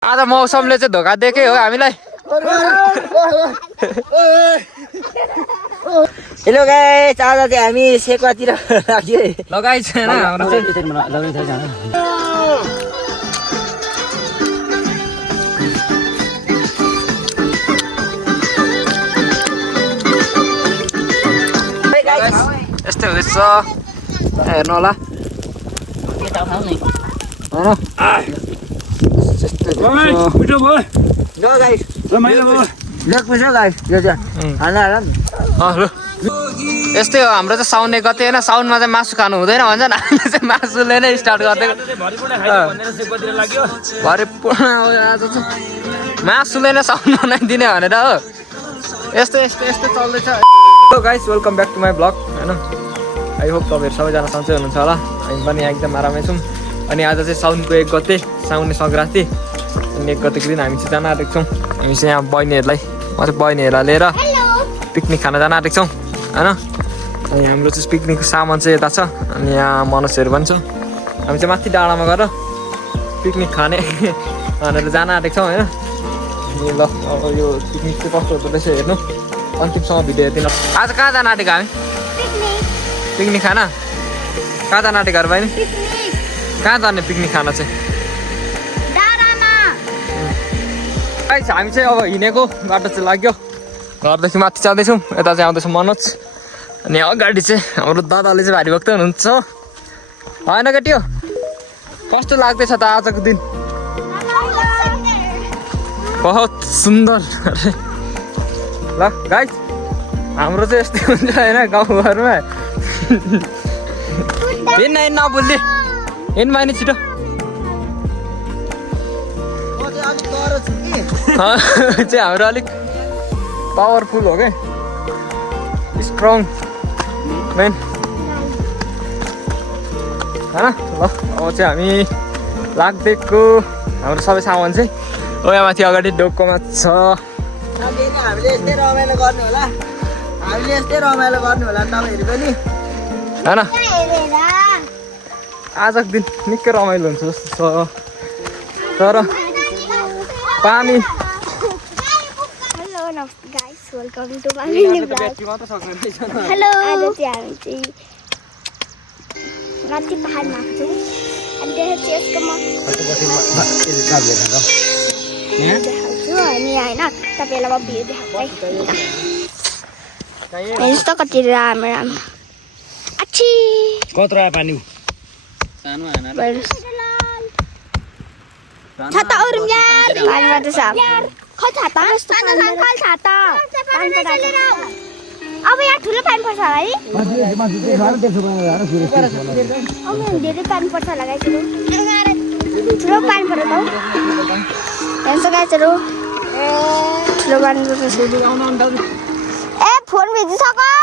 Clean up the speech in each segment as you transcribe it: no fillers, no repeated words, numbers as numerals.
आज मौसमले चाहिँ धोका दिएकै हो हामीलाई। हेलो गाइस, आज चाहिँ हामी सेक्वातिर लाग्यो। लगाइ छैन हाम्रो चाहिँ। यस्तै हुँदैछ हेर्नु होला यस्तै हो हाम्रो चाहिँ साउन 1 गते होइन। साउनमा चाहिँ मासु खानु हुँदैन भन्छन्, हामीले चाहिँ मासुले नै स्टार्ट गरिदिएको। आज चाहिँ मासुले नै साउन बनाइदिने भनेर हो। यस्तो यस्तो यस्तो चल्दैछ। Hello guys, welcome back to my blog होइन। आई होप तपाईँहरू सबैजना सन्चै हुनुहुन्छ होला। हामी पनि एकदम आरामै छौँ। अनि आज चाहिँ साउनको 1 गते, साउने सङ्क्रान्ति। अनि 1 गतेको दिन हामी चाहिँ जान आँटेको छौँ। हामी चाहिँ यहाँ बहिनीहरूलाई बहिनीहरूलाई लिएर पिकनिक खान जान आँटेको छौँ होइन। अनि हाम्रो चाहिँ पिकनिकको सामान चाहिँ यता छ। अनि यहाँ मनुष्यहरू पनि छ। हामी चाहिँ माथि डाँडामा गएर पिकनिक खाने भनेर जान आँटेको छौँ होइन। अनि ल अब यो पिकनिक चाहिँ कस्तो हुँदो रहेछ हेर्नु, अन्तिमसम्म भिडियो हेरिदिनु। आज कहाँ जान आँटेको हामी? पिकनिक खान कहाँ जान आँटेको बहिनी? कहाँ जाने पिकनिक खान चाहिँ? हामी चाहिँ अब हिँडेको बाटो चाहिँ लाग्यो। घरदेखि माथि जाँदैछौँ। यता चाहिँ आउँदैछ मनोज। अनि अगाडि चाहिँ हाम्रो दादाले चाहिँ भारी भक्त हुनुहुन्छ होइन केटी हो। कस्तो लाग्दैछ त आजको दिन? बहुत सुन्दर। ल गाइस, हाम्रो चाहिँ यस्तै हुन्छ होइन गाउँघरमा। हिँड्न हिँड्न बुझ्ने हिँड्नु भयो नि छिटो। चाहिँ हाम्रो अलिक पावरफुल हो क्या, स्ट्रङ मेन होइन। ल अब चाहिँ हामी लाग्दैको हाम्रो सबै सामान चाहिँ हो यहाँ माथि अगाडि डोकोमा छ। हामीले यस्तै रमाइलो गर्नु होला, हामीले यस्तै रमाइलो गर्नु होला तपाईँहरू पनि होइन। आजको दिन निकै रमाइलो हुन्छ जस्तो छ। तर पानी welcome to my blog. Hello, आज चाहिँ हामी चाहिँ माथि पाहाडमा आएको छौँ। अनि त्यसपछि यसको म देखाउँछु अनि होइन तपाईँलाई म भिडियो देखाउँछु। यस्तो कति राम्रो राम्रो अच्छी कत्रो आयो पानी छाता और यार पानीमा त साफ खै छाता छाता अब यहाँ ठुलो पानी पर्छ होला है। धेरै पानी पर्छ होला गाइसहरू, ठुलो पानी पर्छ त हेर्छ गाइसहरू, ठुलो पानी पर्छ। ए फोन भिजिसक्यो।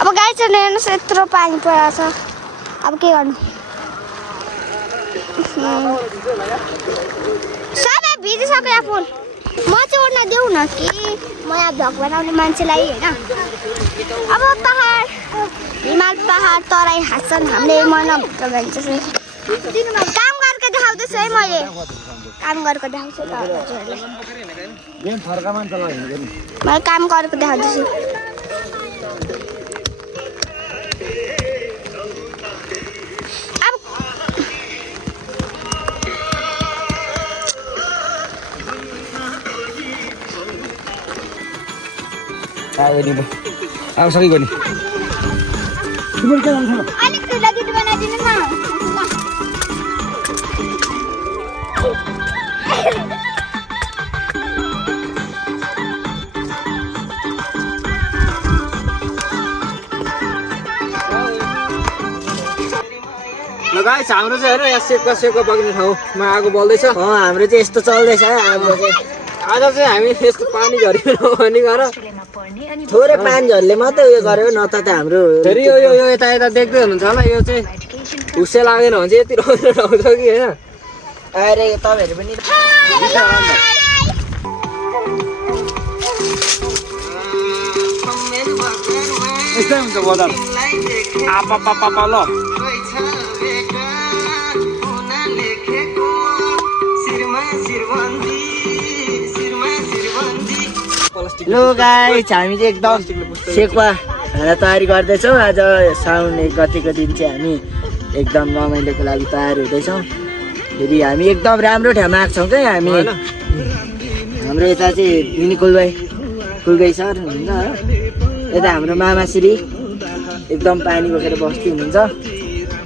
अब गाइसहरू हेर्नुहोस् यत्रो पानी परेको छ। अब के गर्नु, सबै भिजिसक्यो यहाँ फोन। म चाहिँ उड्न देऊ न कि म यहाँ भ्लग बनाउने मान्छेलाई होइन। अब पहाड हिमाल पहाड तराई हाँस्छन्, हामीले मन भन्छ। काम गरेको देखाउँदैछु है, मैले काम गरेको देखाउँछु हजुरहरूलाई। मैले काम गरेको देखाउँदैछु। अब सकिगयो नि। अलिक ठुलो गीत बनाइदिनु न। गाइस हाम्रो चाहिँ हेर यहाँ सेको बग्ने ठाउँमा आगो बल्दैछ। हाम्रो चाहिँ यस्तो चल्दैछ है। हाम्रो चाहिँ आज चाहिँ हामी यस्तो पानी झरीमा नभनी गर थोरै पानी झरीले मात्रै उयो गर्यो, न त हाम्रो फेरि यो यो यता यता देख्दै हुनुहुन्छ होला। यो चाहिँ हुस्से लागेन भने चाहिँ यति रमाइलो ठाउँ छ कि होइन। अरे तपाईँहरू पनि यस्तै हुन्छ बजार आपापापा ल लो गाइस हामी चाहिँ एकदम सेकुवा खाना तयारी गर्दैछौँ। आज साउन 1 गतेको दिन चाहिँ हामी एकदम रमाइलोको लागि तयार हुँदैछौँ। फेरि हामी एकदम राम्रो ठाउँमा आएको छौँ क्या हामी। हाम्रो यता चाहिँ मिनी कुलगाई सर हुनुहुन्छ हो। यता हाम्रो मामाश्री एकदम पानी बोकेर बस्ती हुनुहुन्छ।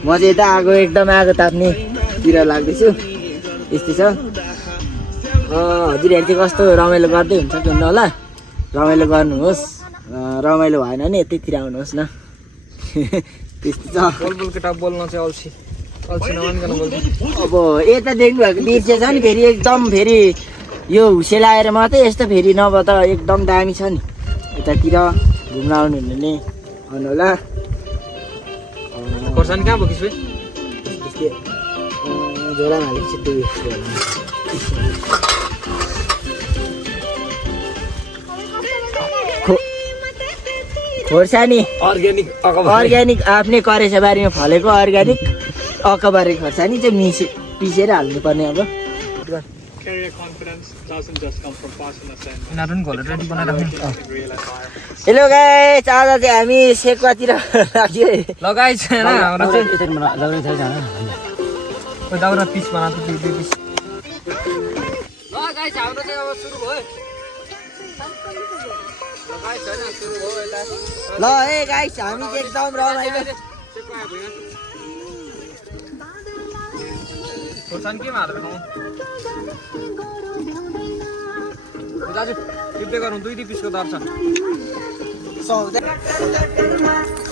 म चाहिँ यता एकदम आगो ताप्नेतिर लाग्दैछु। यस्तै छ। हजुरहरू चाहिँ कस्तो रमाइलो गर्दै हुन्छ भन्नु होला। रमाइलो गर्नुहोस्, रमाइलो भएन भने यतैतिर आउनुहोस् न। त्यस्तो छ। बोलबोल केटा बोल्न चाहिँ अल्छी नमानिकन बोल्छ। अब यता देख्नुभएको दृश्य छ नि फेरि एकदम फेरि यो हुसे लगाएर मात्रै यस्तो फेरि नभए त एकदम दामी छ नि। यतातिर घुम्न आउनुहुने भन्नु होला। खोर्सानी कहाँ बोकिस् बे? झोलामा हालेको छु त्यो खोर्सानी अर्ग्यानिक आफ्नै करेसाबारीमा फलेको अर्ग्यानिक अकबारी खोर्सानी चाहिँ पिसेर हाल्नुपर्ने अब। हेलो गाइस, आज चाहिँ हामी सेकुवातिर लाग्यो। लगाइछ हैन हाम्रो चाहिँ दाउरा पिस बनाएको दुई पिस। ल गाइस हाम्रो चाहिँ अब सुरु भयो। लगाइछ हैन सुरु भयो यता। ल ए गाइस हामी चाहिँ एकदम रमाइलो। खोर्सानी केमा हालेर खाउँ? दाजु टिप्दै गरौँ 2 पिसको दर छ।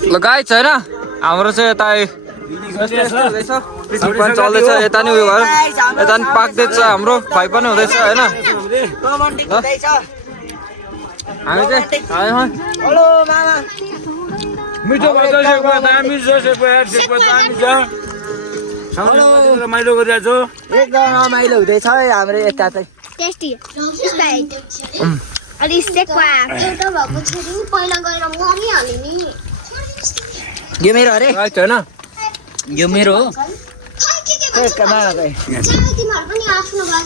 ल गाइस हैन हाम्रो चाहिँ यता पनि चल्दैछ। यता नि उयो भयो, यता नि पाक्दैछ। हाम्रो खुवाइ पनि हुँदैछ होइन। हामी चाहिँ हेलो मामा मिठो गर्छ सेकुवा दामी छ सेकुवा दामी छ रमाइलो गरिरहेको छु। एकदम रमाइलो हुँदैछ हाम्रो यता चाहिँ। टेस्टी स्प्राइट अलि सेकुवा एउटा भएको छ नि पहिला गएर मम्मी हाल्ने नि। यो मेरो अरे गाइस हैन यो मेरो हो। मामा गए तिमीहरू पनि आफ्नो भए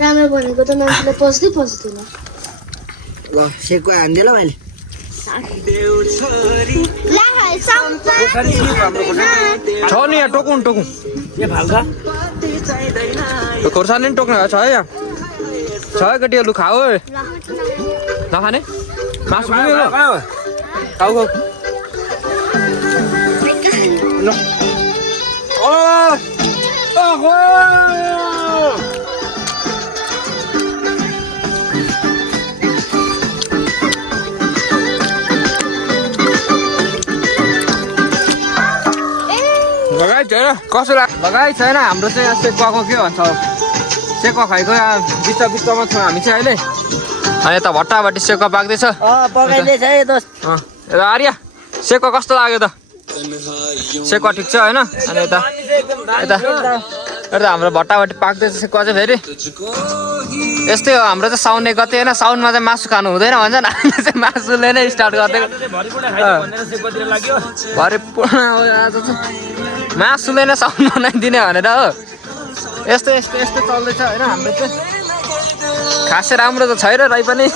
राम्रो भनेको त मान्छेले पस्दैन। ल सेकुवा हान्दियो ल मैले। छ नि यहाँ टोकुन यो फाल्का खोर्सानी नि टोक्ने भएको छ है यहाँ। छ है केटी लु खाऊ है। नखाने मासु पुग्यो ल खाऊ ल। लगाइ छैन कसो लगाइ छैन। हाम्रो चाहिँ यहाँ सेकुवाको के भन्छ सेकुवा खाएको यहाँ बिचमा छौँ हामी चाहिँ अहिले। अनि यता भट्टाभट्टी सेकुवा पाक्दैछ। पकाइदैछ है दोस्त। यता आर्या सेकुवा कस्तो लाग्यो त? सेकुवा ठिक छ होइन। अनि यता हाम्रो भट्टाभट्टी पाक्दैछ सेकुवा चाहिँ फेरि। यस्तै हो हाम्रो चाहिँ साउन 1 गते होइन। साउनमा चाहिँ मासु खानु हुँदैन भन्छ नि। हामीले चाहिँ मासुले नै स्टार्ट गरिदिएको। भरे पूर्ण आज चाहिँ मासुले नै साउन बनाइदिने भनेर हो। यस्तो चल्दैछ होइन हाम्रो चाहिँ। खासै राम्रो त छैन रही पनि।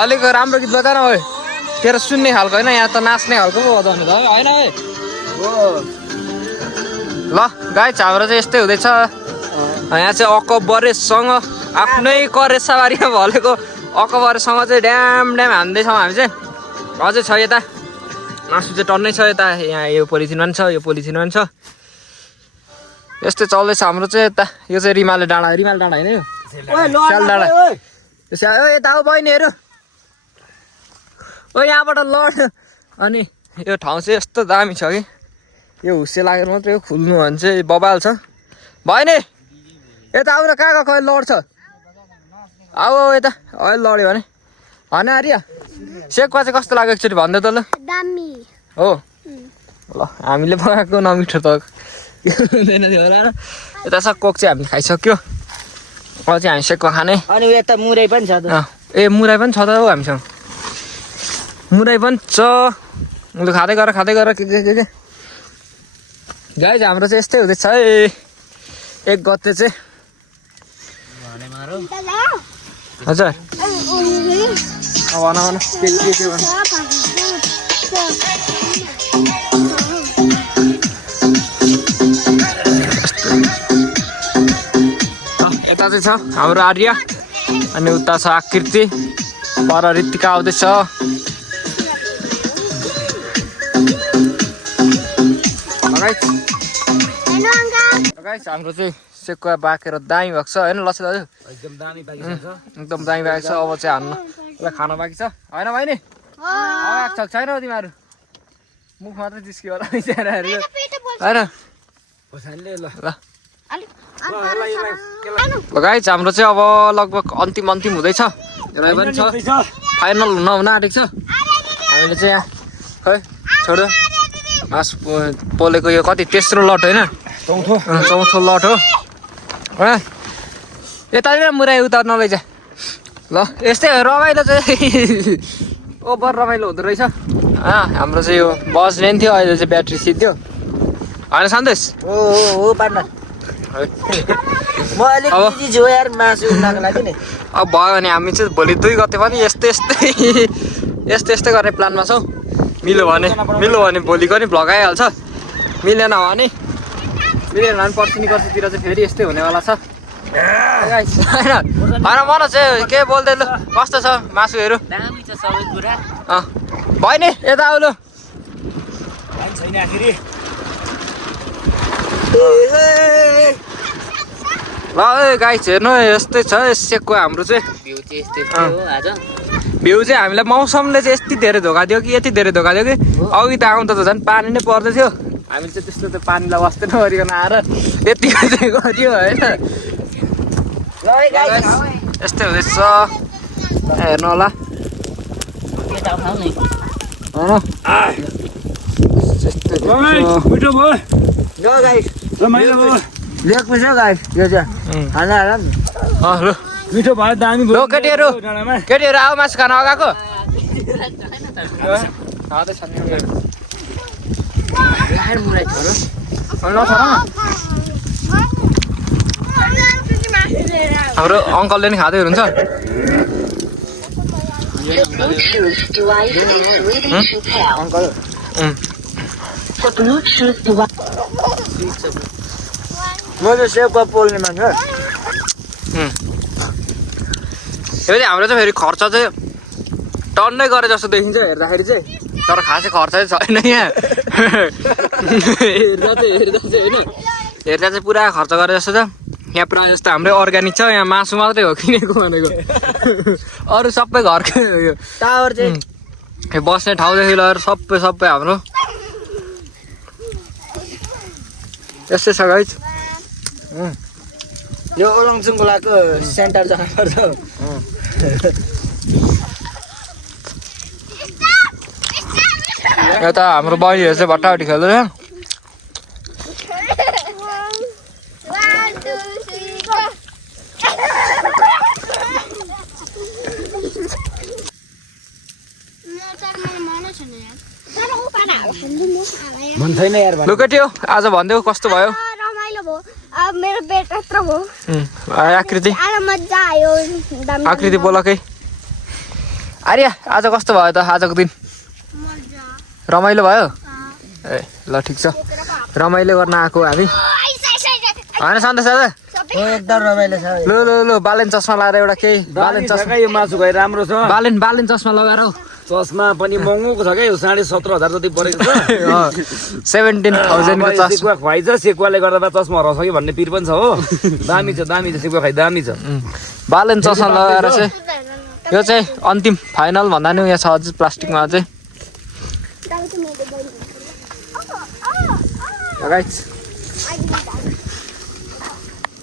अलिक राम्रो गीत बजाएर हो तेरो सुन्ने खालको होइन। यहाँ त नाच्ने खालको पो हो त होइन है। ल गाइस हाम्रो चाहिँ यस्तै हुँदैछ। यहाँ चाहिँ अकबरेसँग आफ्नै करेसाबारीमा भलेको अकबरसँग चाहिँ ड्याम हान्दैछौँ हामी चाहिँ। अझै छ यता मासु चाहिँ टन्नै छ यता। यहाँ यो पोलिथिनमा पनि छ यो पोलिथिनमा पनि छ। यस्तै चल्दैछ हाम्रो चाहिँ यता। यो चाहिँ रिमाल डाँडा होइन यो स्याल डाँडा। यता हो बहिनीहरू ओ यहाँबाट लड। अनि यो ठाउँ चाहिँ यस्तो दामी छ कि यो हुस्से लागेर मात्रै खुल्नु भने चाहिँ बबाल छ। बहिनी यता आउन कहाँ गएको लड छ? आऊ यता अहिले लड्यो भने होइन आर्या सेकुवा चाहिँ कस्तो लाग्यो एकचोटि भन्दै त ल। दामी हो ल हामीले पकाएको नमिठो त हुँदैन थियो होला। यता सब कोक चाहिँ हामी खाइसक्यो। अब चाहिँ हामी सेकुवा खाने। अनि यता मुरै पनि छ त। ए मुराई पनि छ त हौ हामीसँग। मुरै पनि छ लु खाँदै गर के गाइज हाम्रो चाहिँ यस्तै हुँदैछ है 1 गते चाहिँ हजुर भन के भन यता चाहिँ छ हाम्रो आर्य अनि उता छ आकृति पर ऋतिका आउँदैछ गाइस हाम्रो चाहिँ सेकुवा बाकेर दामी भएको छ होइन लक्ष्य दाजु एकदम दामी पाकिसक्यो छ एकदम दामी भएको छ अब चाहिँ हान्न यसलाई खान बाँकी छ होइन बहिनी आएको छ छैन तिमीहरू मुख मात्रै जिस्कियो होला होइन खोर्सानीले ल गाइस हाम्रो चाहिँ अब लगभग अन्तिम हुँदैछ यसलाई पनि छ फाइनल हुन आँटेको छ हामीले चाहिँ यहाँ खै छोडो मास पोलेको यो कति तेस्रो लट होइन चौथो लट हो यतानिर मुरै उता नलैजा ल यस्तै हो रमाइलो चाहिँ ओभर रमाइलो हुँदो रहेछ हाम्रो चाहिँ यो बस ल्याइन थियो अहिले चाहिँ ब्याट्री सिद्धो होइन सन्देश हो पार्टनर म अलिक बिजी छु यार मासु उठाउनको लागि नि अब भयो भने हामी चाहिँ भोलि 2 गते पनि यस्तै गर्ने प्लानमा छौँ मिल्यो भने भोलिको नि भ्लग आइहाल्छ मिलेन भने पर्सितिर चाहिँ फेरि यस्तै हुनेवाला छ होइन मन चाहिँ के बोल्दै लु कस्तो छ मासुहरू दामी छ सबै कुरा भयो नि यता आउनु छैन आखिरी ल गाइस हेर्नु यस्तै छ सेकको हाम्रो चाहिँ भ्यू चाहिँ हामीलाई मौसमले चाहिँ यति धेरै धोका दियो कि यति धेरै धोका दियो कि अघि त आउँदा त झन् पानी नै पर्दै थियो हामी चाहिँ त्यस्तो त पानीलाई वास्तै नगरिकन आएर त्यतिको चाहिँ गऱ्यो होइन यस्तै हुँदैछ हेर्नु होला मिठो भयो गाइस रमाइलो भयो लेख पुग्छ गाइस यो चाहिँ खाना हाल ल मिठो भयो दामी लो केटीहरू आऊ मासु खान अगाएको हाम्रो अङ्कलले नि खाँदै हुनुहुन्छ अङ्कल म चाहिँ सेपमा पोल्ने मान्छे फेरि हाम्रो चाहिँ फेरि खर्च चाहिँ टन्नै गरे जस्तो देखिन्छ हेर्दाखेरि चाहिँ तर खासै खर्च चाहिँ छैन यहाँ हेर्दा चाहिँ पुरा खर्च गरे जस्तो छ यहाँ प्रायः जस्तो हाम्रै अर्ग्यानिक छ यहाँ मासु मात्रै हो किनेको भनेको अरू सबै घरकै हो यो टावर चाहिँ बस्ने ठाउँदेखि लगेर सबै हाम्रो यस्तै छ गाइस यो ओलङचुङ खोलाको सेन्टर जानुपर्छ यता हाम्रो बहिनीहरू चाहिँ भट्टाभट्टी खेल्दैन मन छैन यार लुकेटी हो आज भनिदेऊ कस्तो भयो रमाइलो भयो अब मेरो पेट यत्रो भयो आकृति आज मजा आयो आकृति बोलकै आर्या आज कस्तो भयो त आजको दिन रमाइलो भयो ए ल ठिक छ रमाइलो गर्न आएको हामी होइन सन्देश दादा एकदम रमाइलो छ लु बालेन चस्मा लगाएर एउटा केही बालेन चस्मा यो मासु खाइ राम्रो छ बालेन चस्मा लगाएर चस्मा पनि महँगोको छ क्या यो 17,500 जति परेको छ 17,000 को चस्मा सेकुवा खुवाइछ सेकुवाले गर्दा चस्मा हराउँछ कि भन्ने पिर पनि छ हो दामी छ सेकुवा खाइ दामी छ बालेन चस्मा लगाएर चाहिँ यो चाहिँ अन्तिम फाइनल भन्दा नि यहाँ छ अझ प्लास्टिकमा चाहिँ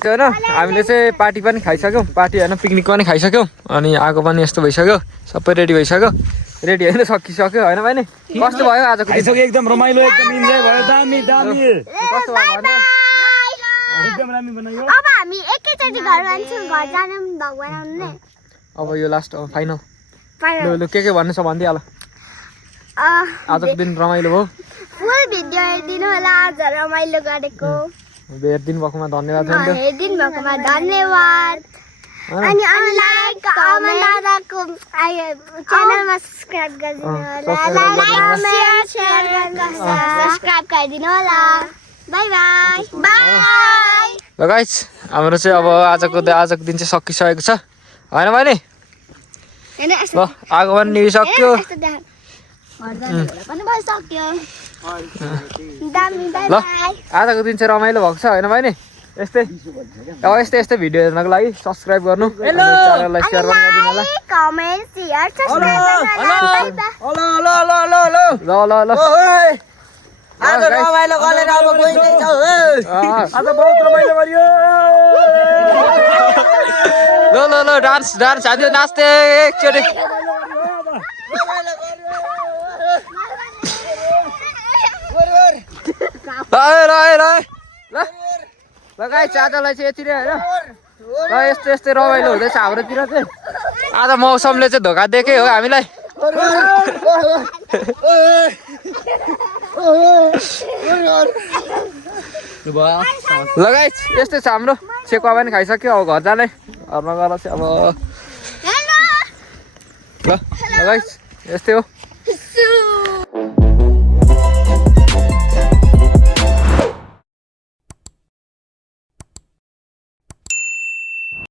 होइन हामीले चाहिँ पार्टी पनि खाइसक्यौँ पार्टी होइन पिकनिक पनि खाइसक्यौँ अनि आगो पनि यस्तो भइसक्यो सबै रेडी भइसक्यो रेडी होइन सकिसक्यो होइन भाइ नि कस्तो भयो आजको खाइसक्यो एकदम रमाइलो एकदम इन्जोय भयो दामी कस्तो भयो भन्नु एकदम राम्रो बनायो अब हामी एकैचोटि घर जान्छौँ घर जानु भगवान आउनु अब यो लास्ट फाइनल लु के भन्नु छ भनिदिइहाल आजको दिन रमाइलो भयो फुल भिडियो हेरिदिनु होला आज रमाइलो गरेको हेरिदिनु भएकोमा धन्यवाद छ नि त हेरिदिनु भएकोमा धन्यवाद अनि हामीलाई अमन दादाको च्यानलमा सब्स्क्राइब गरिदिनु होला लाइक शेयर सब्स्क्राइब गरिदिनु होला बाइ बाइ बाइ ल गाइस हाम्रो चाहिँ अब आजको दिन चाहिँ सकिसकेको छ होइन बहिनी ल आगो पनि निभिसक्यो ल आजको दिन चाहिँ रमाइलो भएको छ होइन बहिनी यस्तै अब यस्तै भिडियो हेर्नको लागि सब्स्क्राइब गर्नु च्यानललाई सेयर पनि गरिदिनु होला कमेन्ट शेयर सब्स्क्राइब ल ल ल आज रमाइलो गरेर अब गइदैछौ आज बहुत रमाइलो गरियो ल ल ल डान्स साथीहरू नाच्दै एकचोटि ल गाइस आजलाई चाहिँ यति नै होइन ल यस्तै रमाइलो हुँदैछ हाम्रोतिर चाहिँ आज मौसमले चाहिँ धोका दिएकै हो हामीलाई ल गाइस यस्तै छ हाम्रो सेकुवा पनि खाइसक्यो अब घर जाने घरमा गएर चाहिँ अब ल गाइस यस्तै हो